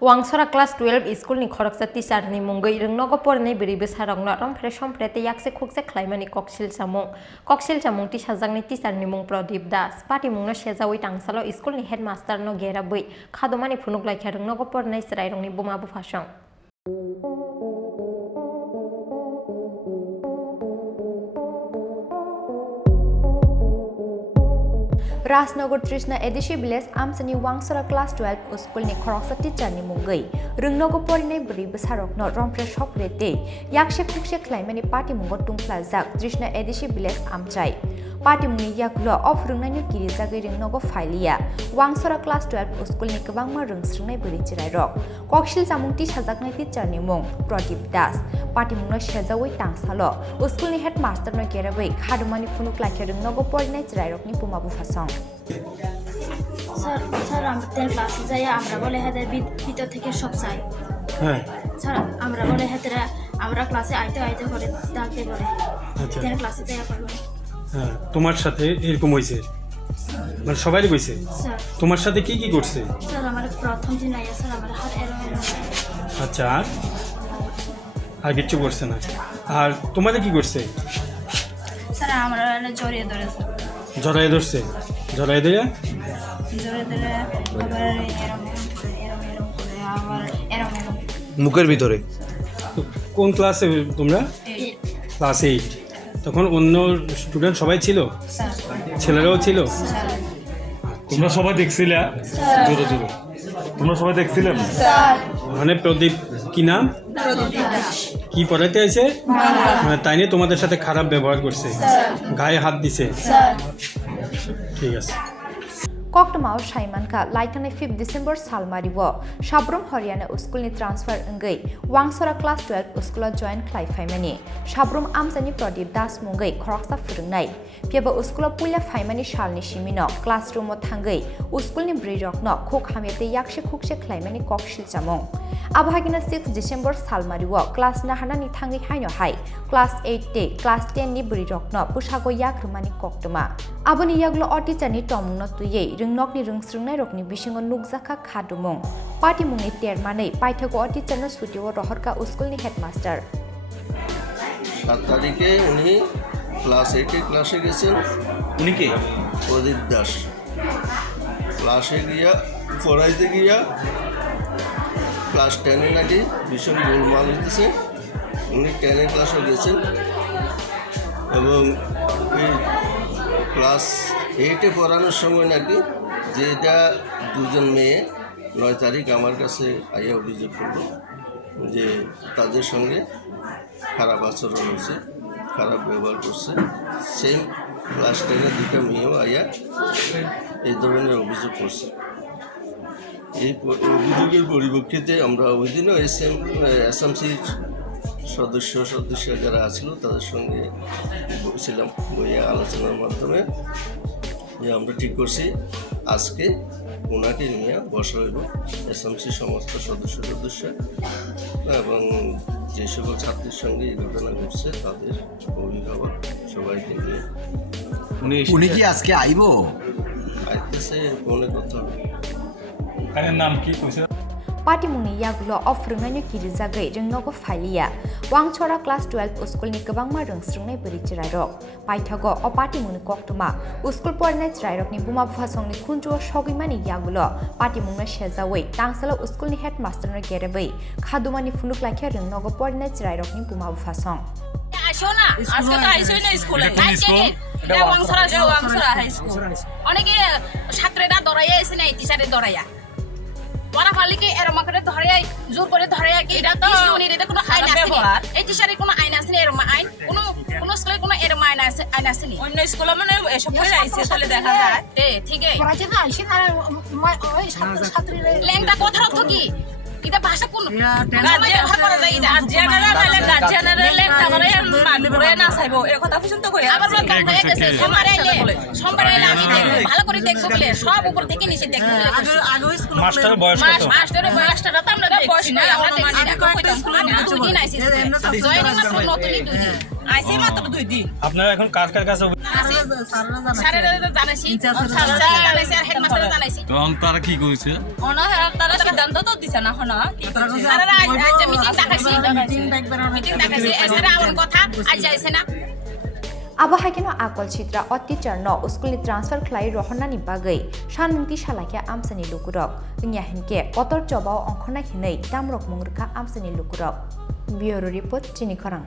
Wang Class-XII Schoolni Khoroksa teacher ni mungai Rwngnokni Porinairok beri besarokno romphre somprete Yakse Khukse Khlaimani koksil chamung tisajangni teacher ni mung Pradip Das pati mungno sejawi tangsalo Schoolni headmaster no gerabui khadomani Phunuklaikha Rwngnokni Porinairokni buma bufasong Rwngnokni Trishna Edishi Village Amsani Wang Class-XII Schoolni Khoroksa teacher ni mungai Rwngnokni Porinairok beri besarokno romphre somprete Yakse Khukse Khlaimani pati mungo tungkhlajak Trishna Edishi Village Amchai Party muni Yago of Rwngnokni Khlaijakha Rwngnokni Phailia Wang Class-XII Schoolni kwbangma rungsrungnai Porinairok koksil chamung tisajaknai teacher ni mung Pradip Das party mungno sejawi tangsalo Schoolni headmaster no gerabai khadomani Phunuklaikha Rwngnokni Porinairokni buma bufasong sir আমাদের ক্লাসে যাই আমরা বলে হাতে ভিতর থেকে সব চাই হ্যাঁ স্যার আমরা বলে হাতে আমরা ক্লাসে আইতে করে ডাকতে বলে আচ্ছা তেন ক্লাসে যাই করবে হ্যাঁ তোমার সাথে এরকম হইছে মানে সবাইই কইছে স্যার তোমার সাথে কি কি করছে স্যার আমার প্রথম দিন আইয়া স্যার আমার হাত এরম আচ্ছা আর কিছু করছে না আর তোমাদের কি করছে স্যার আমরা জড়িয়ে ধরেছে জড়াই ধরছে জড়াই দিয়ে আবার এরম করে আবার এরম মুখের ভিতরে তো কোন ক্লাসে তোমরা ক্লাস 8 তখন অন্য স্টুডেন্ট সবাই ছিল ছেলেরাও ছিল তোমরা সবাই দেখছিলা জোরে জোরে তোমরা সবাই দেখছিলেন মানে প্রদীপ কি নাম কি পড়াইতে আছে মানে তাই নিয়ে তোমাদের সাথে খারাপ ব্যবহার করছে গায়ে হাত দিছে ঠিক আছে Koktamaw Shaimanka Laikane 5 December Salmariwo Shabrum Haryana Schoolni transfer ngai Wangsora Class-XII School join Khlaifaimani Shabrum Amsani Pradip Das mungai Khoroksa phurungnai Piaba School Puila Faimani Shalni Shimino classroom thangai Schoolni Brirokno Khuk hamete Yakse Khukse Khlaimani kokshil chamung Abhagina 6 December Salmariwo class na hanani thangai haino hai class 8 te class 10 ni Brirokno pushago yakrumani koktama Aboni yaglo otichani tomungno tuye Rwngnokni rungsrungnai bisingo nukjakha khadumung party mungni termanei paithago otichano sutiwo rohorka Schoolni headmaster 7 তারিখে উনি class 8 এ ক্লাসে গেছেন উনি কে প্রদীপ দাস ক্লাসে গিয়া পড়াইতে গিয়া class 10 এ নাকি ভীষণ গোলমাল হইতেছে উনি 10 এ ক্লাসে গেছেন এবং এই ক্লাস 8 এ পড়ানোর সময় নাকি যে এটা দুজন মেয়ে 9 তারিখ আমার কাছে আইয়া অভিযোগ করলো যে তাদের সঙ্গে খারাপ আচরণ হচ্ছে খারাপ ব্যবহার করছে সেম ক্লাস 10 এর দুটো মেয়েও আইয়া এই ধরনের অভিযোগ করছে এই অভিযোগের পরিপ্রেক্ষিতে আমরা ওই দিনও এসএমসির সদস্য যারা আছিল তাদের সঙ্গে বসেছিলাম বইয়ে আলোচনার মাধ্যমে যে আমরা ঠিক করছি আজকে ওনাকে নিয়ে বসা হইব এসএমসি সমস্ত সদস্য এবং যে সকল ছাত্রের সঙ্গে এই ঘটনা ঘটছে তাদের অভিভাবক সবাইকে নিয়ে উনি কি আজকে আইবো আইতেছে ফোনে কথা কানের নাম কি কইছে Party muni Yago of Rwngnokni Khlaijakha Rwngnokni Phailia Wangchora Class-XII Schoolni kwbangma rungsrungnai Porinairok paithago o party muni koktoma School Porinairokni buma bufasongni khunjuo sogimani Yago party mungno sejawi tangsalo Schoolni headmaster no gerabai khadumani Phunuklaikha Rwngnokni Porinairokni buma bufasong আইসোনা আজকে তো আইসোই না স্কুলে এটা ওয়াংছড়া high school অনেকে ছাত্ররা দরাইয়া এসে নাই টিচারে দরাইয়া ওরা মালিকে এরকম করে ধরে জোর করে ধরে কি এটা তো এটা কোনো আইন আছে এই টিচারের কোনো আইন আছে না এরকম আইন কোনো স্কুলে কোনো এরকম আইন আছে না অন্য স্কুলে মানে এসব করে আইছে তাহলে দেখা যায় ঠিক আছে পড়াতে না আইছে না ওই ছাত্রীরা ল্যাংটা কথা কি এটা ভাষা কোন ব্যবহার করা যায় এটা জেনারেল ল্যাংটা করে মানবরে না চাইবো এই কথা পর্যন্ত কই আবার হয়ে গেছে সোমবারে আমি দেখব ভালো করে দেখব বলে সব উপর থেকে নিচে দেখব মাস্টারের বয়স কত মাস্টারের বয়সটা তো আমরা বয়স নাই আমরা দেখছি না কইতাম স্কুলে দুই দিন আইছি জয়েনিং মাত্র নতুনই 2 দিন আইছে মাত্র 2 দিন আপনারা এখন কার কার কাছে স্যারেরা জানাইছি স্যারেরা জানাইছি আর হেডমাস্টার জানাইছি তখন তারা কি কইছে তারা সিদ্ধান্ত তো দিছে না হনা স্যারেরা আজ মিটিং ডাকাইছি মিটিং ডাকাইছি এসরা আমার কথা আজ যাইছে না Abahakino akol chitra ottichar no uskulni transfer khlai rohonani bagai shanmungti salakya amsani lukurok nya hinke otor jobao ongkhona hinai damrok mungrka amsani lukurok Bureau report Chini Khorang